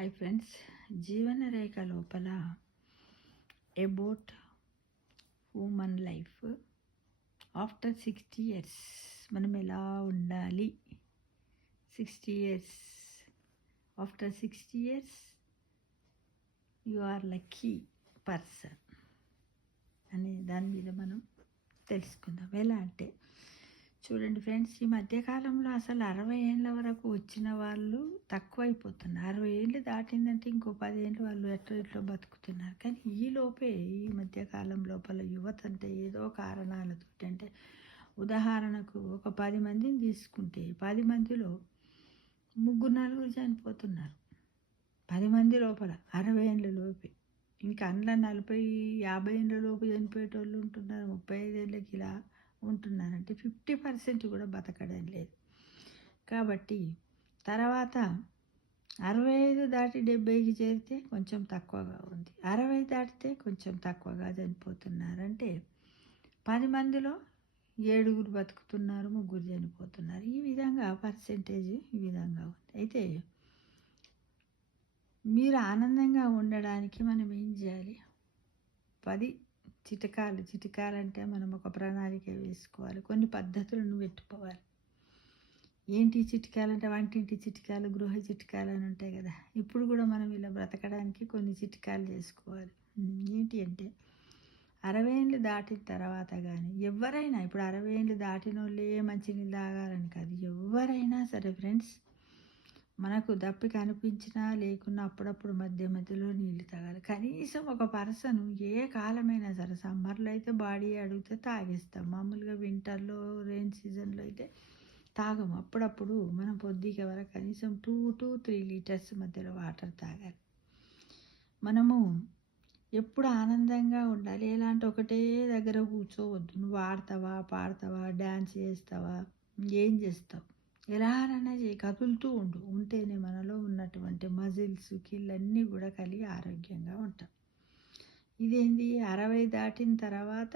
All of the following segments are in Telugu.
హాయ్ ఫ్రెండ్స్, జీవన రేఖ లోపల about human life after 60 years మనం ఎలా ఉండాలి. 60 years after 60 years you are lucky person అనే దాని మీద మనం తెలుసుకుందాం. ఎలా అంటే చూడండి ఫ్రెండ్స్, ఈ మధ్యకాలంలో అసలు 60 ఏళ్ళ వరకు వచ్చిన వాళ్ళు తక్కువైపోతున్నారు. 60 ఏళ్ళు దాటిందంటే ఇంకో 10 ఏళ్ళు వాళ్ళు ఎట్లా ఇట్లా బతుకుతున్నారు. కానీ ఈ మధ్యకాలం లోపల యువత అంటే ఏదో కారణాలతో, అంటే ఉదాహరణకు ఒక 10 మందిని తీసుకుంటే 10 మందిలో 3-4 చనిపోతున్నారు. 10 మంది లోపల 60 ఏళ్ళ లోపే. ఇంకా అందులో 40-50 ఏళ్ళ లోపు చనిపోయేటోళ్ళు ఉంటున్నారు. 35 ఏళ్ళకి ఇలా ఉంటున్నారంటే 50% కూడా బతకడం లేదు. కాబట్టి తర్వాత 65 దాటి 70కి చేరితే కొంచెం తక్కువగా ఉంది, 60 దాటితే కొంచెం తక్కువగా చనిపోతున్నారు. అంటే 10 మందిలో 7 బతుకుతున్నారు, 3 చనిపోతున్నారు. ఈ విధంగా పర్సెంటేజ్ ఈ విధంగా ఉంది. అయితే మీరు ఆనందంగా ఉండడానికి మనం ఏం చేయాలి? 10 చిట్కాలంటే మనం ఒక ప్రణాళిక వేసుకోవాలి, కొన్ని పద్ధతులను పెట్టుకోవాలి. ఏంటి చిట్కాలంటే వంటింటి చిట్కాలు, గృహ చిట్కాలు అని ఉంటాయి కదా. ఇప్పుడు కూడా మనం ఇలా బ్రతకడానికి కొన్ని చిట్కాలు చేసుకోవాలి. ఏంటి అంటే 60 ఏళ్ళు దాటిన తర్వాత కానీ ఎవరైనా, ఇప్పుడు 60 ఏళ్ళు దాటిన వాళ్ళే మంచినీళ్ళు తాగాలని కాదు, ఎవరైనా సరే ఫ్రెండ్స్, మనకు దప్పిక అనిపించినా లేకున్నా అప్పుడప్పుడు మధ్యలో నీళ్ళు తాగాలి. కనీసం ఒక పర్సన్ ఏ కాలమైనా సరే, సమ్మర్లో అయితే బాడీ అడిగితే తాగేస్తాం, మామూలుగా వింటర్లో రెయిన్ సీజన్లో అయితే తాగము. అప్పుడప్పుడు మనం పొద్దుకి వరకు కనీసం 2 to 3 లీటర్స్ మధ్యలో వాటర్ తాగాలి. మనము ఎప్పుడు ఆనందంగా ఉండాలి. ఎలా అంటే ఒకటే దగ్గర కూర్చోవద్దు. నువ్వు ఆడతావా, పాడతావా, డ్యాన్స్ చేస్తావా, ఏం చేస్తావు, ఎలానైనా కదులుతూ ఉంటేనే మనలో ఉన్నటువంటి మజిల్స్ కీళ్ళన్నీ కూడా కలిగి ఆరోగ్యంగా ఉంటాం. ఇదేంది 60 దాటిన తర్వాత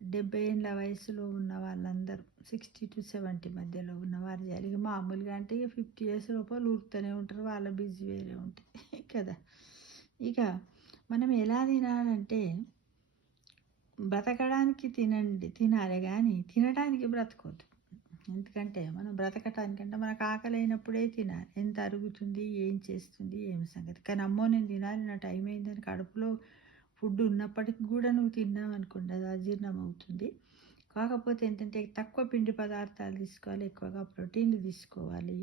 70 ఏళ్ళ వయసులో ఉన్న వాళ్ళందరూ 60 to 70 మధ్యలో ఉన్నవారు చేయాలి. మామూలుగా అంటే 50 ఇయర్స్ లోపల ఊరుతూనే ఉంటారు, వాళ్ళ బిజీ వేరే ఉంటాయి కదా. ఇక మనం ఎలా తినాలంటే, బ్రతకడానికి తినాలి కానీ తినడానికి బ్రతకొద్దు. ఎందుకంటే మనం బ్రతకటానికంటే మనకు ఆకలి అయినప్పుడే తినాలి. ఎంత అరుగుతుంది, ఏం చేస్తుంది, ఏం సంగతి. కానీ అమ్మో నేను తినాలి, నా టైం అయిందని కడుపులో ఫుడ్ ఉన్నప్పటికి కూడా నువ్వు తిన్నావు అనుకోండి, అది అజీర్ణం అవుతుంది. కాకపోతే ఏంటంటే తక్కువ పిండి పదార్థాలు తీసుకోవాలి, ఎక్కువగా ప్రోటీన్లు తీసుకోవాలి.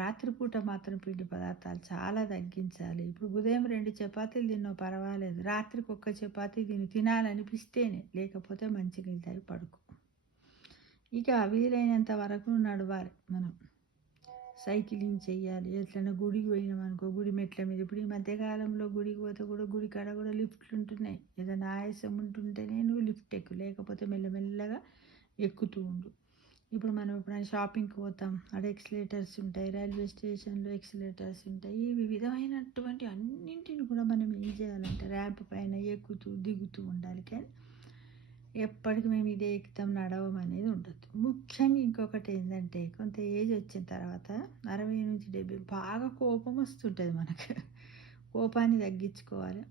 రాత్రిపూట మాత్రం పిండి పదార్థాలు చాలా తగ్గించాలి. ఇప్పుడు ఉదయం 2 చపాతీలు తిన్నో పర్వాలేదు, రాత్రికి 1 చపాతీ తినాలనిపిస్తేనే, లేకపోతే మంచినీళ్ళు తాగి పడుకో. ఇక వీలైనంత వరకు నడవాలి, మనం సైక్లింగ్ చేయాలి. ఎట్లైనా గుడికి పోయినాం అనుకో, గుడి మెట్ల మీద, ఇప్పుడు ఈ మధ్యకాలంలో గుడికి పోతే కూడా గుడి కాడ కూడా లిఫ్ట్లు ఉంటున్నాయి. ఏదైనా ఆయాసం ఉంటుంటేనే నువ్వు లిఫ్ట్ ఎక్కు, లేకపోతే మెల్లమెల్లగా ఎక్కుతూ ఉండు. ఇప్పుడు మనం ఎప్పుడైనా షాపింగ్కి పోతాం, అక్కడ ఎక్సిలేటర్స్ ఉంటాయి, రైల్వే స్టేషన్లో ఎక్సిలేటర్స్ ఉంటాయి. ఈ విధమైనటువంటి అన్నింటిని కూడా మనం ఏం చేయాలంటే ర్యాంప్ పైన ఎక్కుతూ దిగుతూ ఉండాలి. కానీ ఎప్పటికి మేము ఇదే ఎక్కుతాం, నడవం అనేది ఉండదు. ముఖ్యంగా ఇంకొకటి ఏంటంటే, కొంత ఏజ్ వచ్చిన తర్వాత 60 నుంచి 70 బాగా కోపం వస్తుంటుంది మనకు. కోపాన్ని తగ్గించుకోవాలి,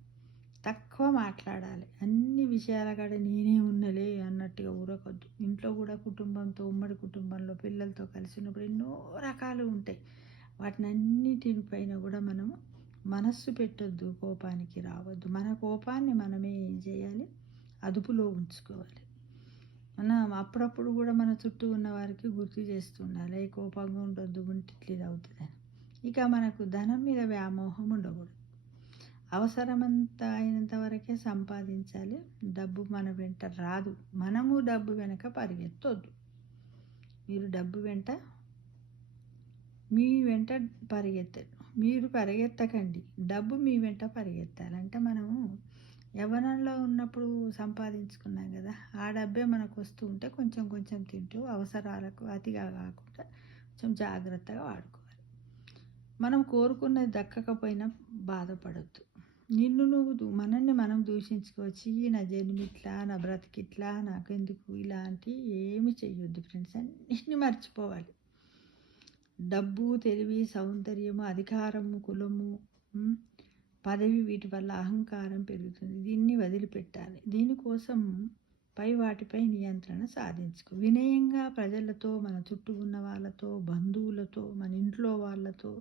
తక్కువ మాట్లాడాలి. అన్ని విషయాల కాడ నేనే ఉన్నలే అన్నట్టుగా ఊరకొద్దు. ఇంట్లో కూడా కుటుంబంతో, ఉమ్మడి కుటుంబంలో పిల్లలతో కలిసి ఉన్నప్పుడు ఎన్నో రకాలు ఉంటాయి. వాటిని అన్నిటిపైన కూడా మనము మనస్సు పెట్టొద్దు, కోపానికి రావద్దు. మన కోపాన్ని మనమే ఏం చేయాలి, అదుపులో ఉంచుకోవాలి. మనం అప్పుడప్పుడు కూడా మన చుట్టూ ఉన్న వారికి గుర్తు చేస్తుండాలి, కోపంగా ఉండొద్దు, ఉంటే ఇది అవుతుందని. ఇక మనకు ధనం మీద వ్యామోహం ఉండకూడదు. అవసరమంత అయినంత వరకే సంపాదించాలి. డబ్బు మన వెంట రాదు, మనము డబ్బు వెనక పరిగెత్తొద్దు. మీరు డబ్బు వెంట మీ వెంట మీరు పరిగెత్తకండి, డబ్బు మీ వెంట పరిగెత్తాలంటే మనము యవ్వనంలో ఉన్నప్పుడు సంపాదించుకున్నాం కదా, ఆ డబ్బే మనకు వస్తూ ఉంటే కొంచెం కొంచెం తింటూ అవసరాలకు అతిగా కాకుండా కొంచెం జాగ్రత్తగా వాడుకోవాలి. మనం కోరుకున్నది దక్కకపోయినా బాధపడద్దు. మనల్ని మనం దూషించుకోవచ్చు. నా జన్మిట్లా, నా బ్రతికిట్లా, నాకెందుకు ఇలాంటి ఏమి చెయ్యొద్దు ఫ్రెండ్స్. అన్నిటిని మర్చిపోవాలి. డబ్బు, తెలివి, సౌందర్యము, అధికారము, కులము, పదవి వీటి వల్ల అహంకారం పెరుగుతుంది. దీన్ని వదిలిపెట్టాలి. దీనికోసం పై వాటిపై నియంత్రణ సాధించుకో. వినయంగా ప్రజలతో, మన చుట్టూ ఉన్న వాళ్ళతో, బంధువులతో, మన ఇంట్లో వాళ్ళతో,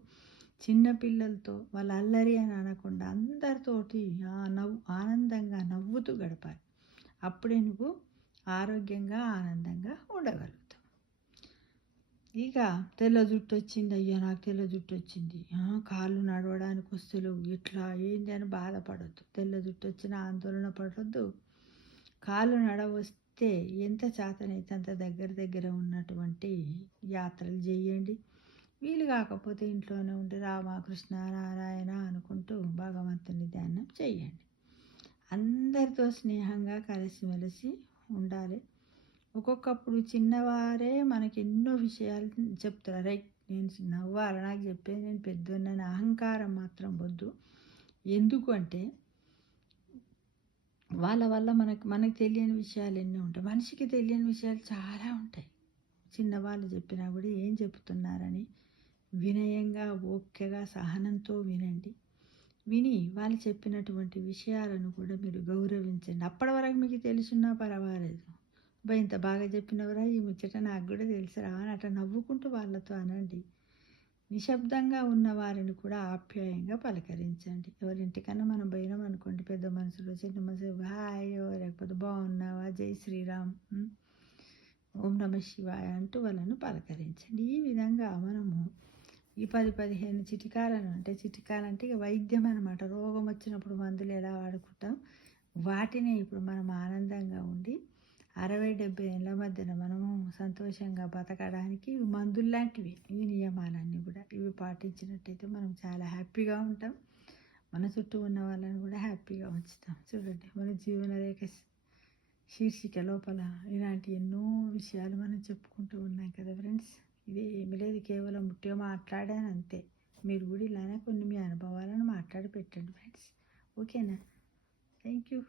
చిన్నపిల్లలతో వాళ్ళ అల్లరి అని అనకుండా అందరితోటి ఆనందంగా నవ్వుతూ గడపాలి. అప్పుడే నువ్వు ఆరోగ్యంగా ఆనందంగా ఉండగలుగుతావు. ఇక తెల్ల జుట్టు వచ్చింది, అయ్యో నాకు తెల్ల జుట్టు వచ్చింది, కాళ్ళు నడవడానికి వస్తలేవు, ఇట్లా ఏంటి అని బాధపడద్దు. తెల్ల జుట్టు వచ్చిన ఆందోళన పడవద్దు. కాళ్ళు నడవస్తే ఎంత చేతనైతే అంత దగ్గర ఉన్నటువంటి యాత్రలు చేయండి. వీలు కాకపోతే ఇంట్లోనే ఉండి రామకృష్ణ నారాయణ అనుకుంటూ భగవంతుని ధ్యానం చేయండి. అందరితో స్నేహంగా కలిసిమెలిసి ఉండాలి. ఒక్కొక్కప్పుడు చిన్నవారే మనకి ఎన్నో విషయాలు చెప్తారు. రైట్, నేను నవ్వాలి, నాకు చెప్పేది నేను పెద్దోన్నని అహంకారం మాత్రం వద్దు. ఎందుకు అంటే వాళ్ళ వల్ల మనకు తెలియని విషయాలు ఎన్నో ఉంటాయి. మనిషికి తెలియని విషయాలు చాలా ఉంటాయి. చిన్నవాళ్ళు చెప్పినా కూడా ఏం చెప్తున్నారని వినయంగా, ఓపికగా, సహనంతో వినండి. విని వాళ్ళు చెప్పినటువంటి విషయాలను కూడా మీరు గౌరవించండి. అప్పటి వరకు మీకు తెలుసున్నా పర్వాలేదు. ఇంత బాగా చెప్పినవరా, ఈ ముచ్చట నాకు కూడా తెలుసురా అని అట్లా నవ్వుకుంటూ వాళ్ళతో అనండి. నిశ్శబ్దంగా ఉన్న వారిని కూడా ఆప్యాయంగా పలకరించండి. ఎవరింటికన్నా మనం పోయినాం అనుకోండి, పెద్ద మనుషులు, చిన్న మనుషులు, హాయ్, లేకపోతే బాగున్నావా, జై శ్రీరామ్, ఓం నమ శివాయ అంటూ వాళ్ళను పలకరించండి. ఈ విధంగా మనము ఈ 10-15 చిటికాలను, అంటే చిటికాలంటే ఇక వైద్యం అనమాట. రోగం వచ్చినప్పుడు మందులు ఎలా వాడుకుంటాం, వాటిని ఇప్పుడు మనం ఆనందంగా ఉండి 60-70 ఏళ్ళ మధ్యన మనము సంతోషంగా బతకడానికి ఇవి మందులు లాంటివి. ఈ నియమాలన్నీ కూడా ఇవి పాటించినట్టయితే మనం చాలా హ్యాపీగా ఉంటాం. మన చుట్టూ ఉన్న వాళ్ళని కూడా హ్యాపీగా ఉంచుతాం. చూడండి, మన జీవనరేఖ శీర్షిక లోపల ఇలాంటి ఎన్నో విషయాలు మనం చెప్పుకుంటూ ఉన్నాం కదా ఫ్రెండ్స్. ఇది ఏమి లేదు, కేవలం ముట్టిగా మాట్లాడాను అంతే. మీరు కూడా ఇలానే కొన్ని మీ అనుభవాలను మాట్లాడి పెట్టండి ఫ్రెండ్స్. ఓకేనా? Thank you.